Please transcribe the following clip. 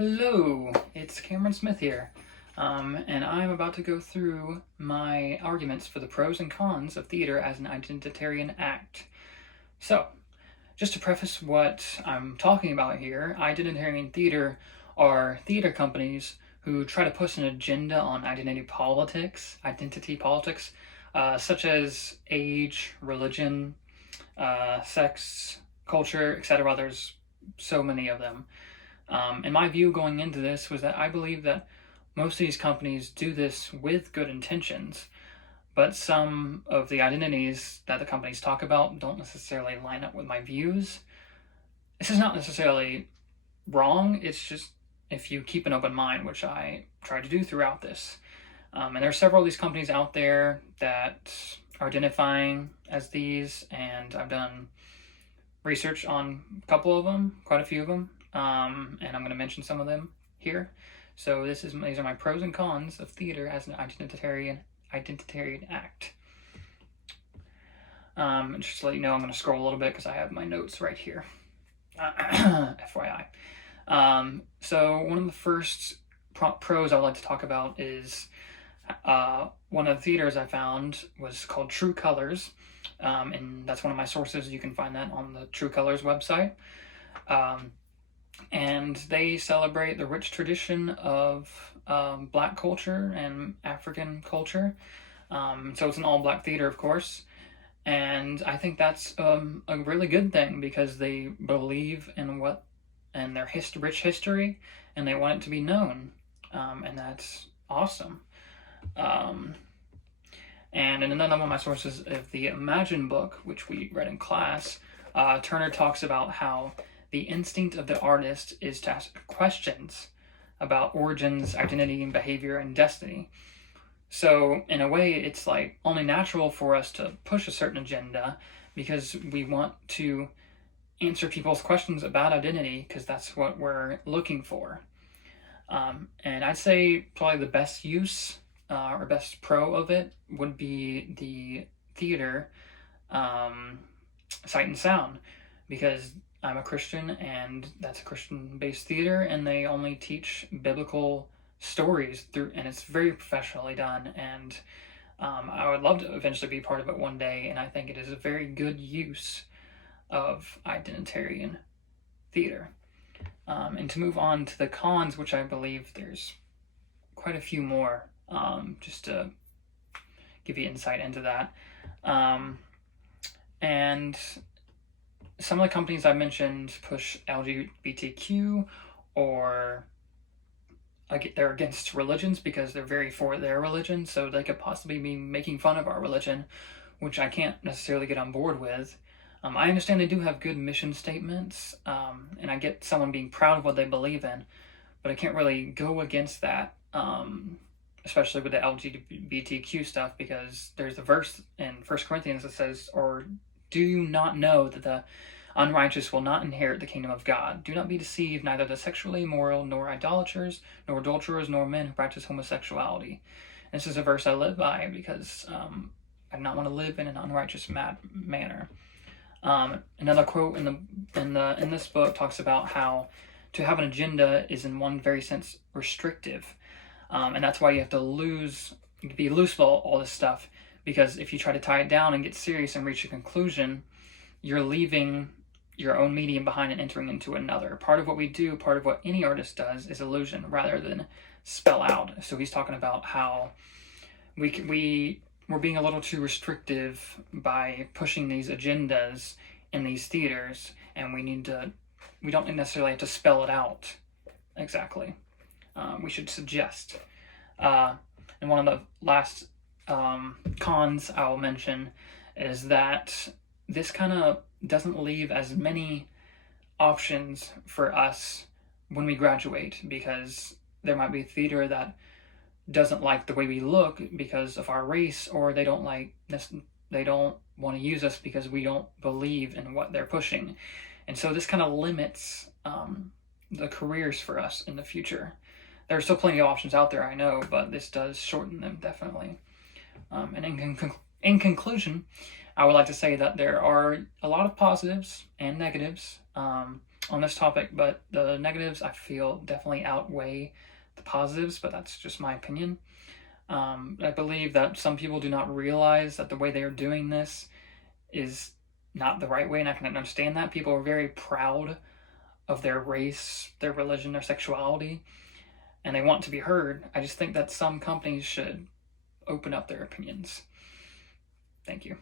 Hello, it's Cameron Smith here, and I'm about to go through my arguments for the pros and cons of theater as an identitarian act. So, just to preface what I'm talking about here, identitarian theater are theater companies who try to push an agenda on identity politics, such as age, religion, sex, culture, etc. There's so many of them. And my view going into this was that I believe that most of these companies do this with good intentions, but some of the identities that the companies talk about don't necessarily line up with my views. This is not necessarily wrong, it's just if you keep an open mind, which I try to do throughout this. And there are several of these companies out there that are identifying as these, and I've done research on a couple of them, quite a few of them, and I'm going to mention some of them here. So these are my pros and cons of theater as an identitarian act. Just to let you know, I'm going to scroll a little bit because I have my notes right here. FYI. So one of the first pros I would like to talk about is one of the theaters I found was called True Colors, and that's one of my sources. You can find that on the True Colors website. And they celebrate the rich tradition of Black culture and African culture. So it's an all-Black theater, of course. And I think that's a really good thing because they believe in their rich history, and they want it to be known, and that's awesome. And in another one of my sources of the Imagine book, which we read in class, Turner talks about how the instinct of the artist is to ask questions about origins, identity, and behavior, and destiny. So in a way, it's like only natural for us to push a certain agenda because we want to answer people's questions about identity because that's what we're looking for. And I'd say probably the best use or best pro of it would be the theater Sight and Sound, because I'm a Christian and that's a Christian-based theater, and they only teach biblical stories and it's very professionally done, and I would love to eventually be part of it one day, and I think it is a very good use of identitarian theater. And to move on to the cons, which I believe there's quite a few more, just to give you insight into that. And some of the companies I mentioned push LGBTQ, or they're against religions because they're very for their religion, so they could possibly be making fun of our religion, which I can't necessarily get on board with. I understand they do have good mission statements, and I get someone being proud of what they believe in, but I can't really go against that, especially with the LGBTQ stuff, because there's a verse in 1 Corinthians that says, "Or do you not know that the unrighteous will not inherit the kingdom of God? Do not be deceived, neither the sexually immoral, nor idolaters, nor adulterers, nor men who practice homosexuality." And this is a verse I live by because I do not want to live in an unrighteous manner. Another quote in this book talks about how to have an agenda is in one very sense restrictive, and that's why you have to be loose about all this stuff, because if you try to tie it down and get serious and reach a conclusion, you're leaving your own medium behind and entering into another. Part of what we do, part of what any artist does, is illusion rather than spell out. So he's talking about how we're being a little too restrictive by pushing these agendas in these theaters, and we don't necessarily have to spell it out exactly. We should suggest. And one of the last cons I'll mention is that this kind of doesn't leave as many options for us when we graduate, because there might be a theater that doesn't like the way we look because of our race, or they don't want to use us because we don't believe in what they're pushing. And so this kind of limits the careers for us in the future. There are still plenty of options out there, I know, but this does shorten them, definitely. And in conclusion, I would like to say that there are a lot of positives and negatives on this topic, but the negatives I feel definitely outweigh the positives, but that's just my opinion. I believe that some people do not realize that the way they are doing this is not the right way, and I can understand that. People are very proud of their race, their religion, their sexuality, and they want to be heard. I just think that some companies should open up their opinions. Thank you.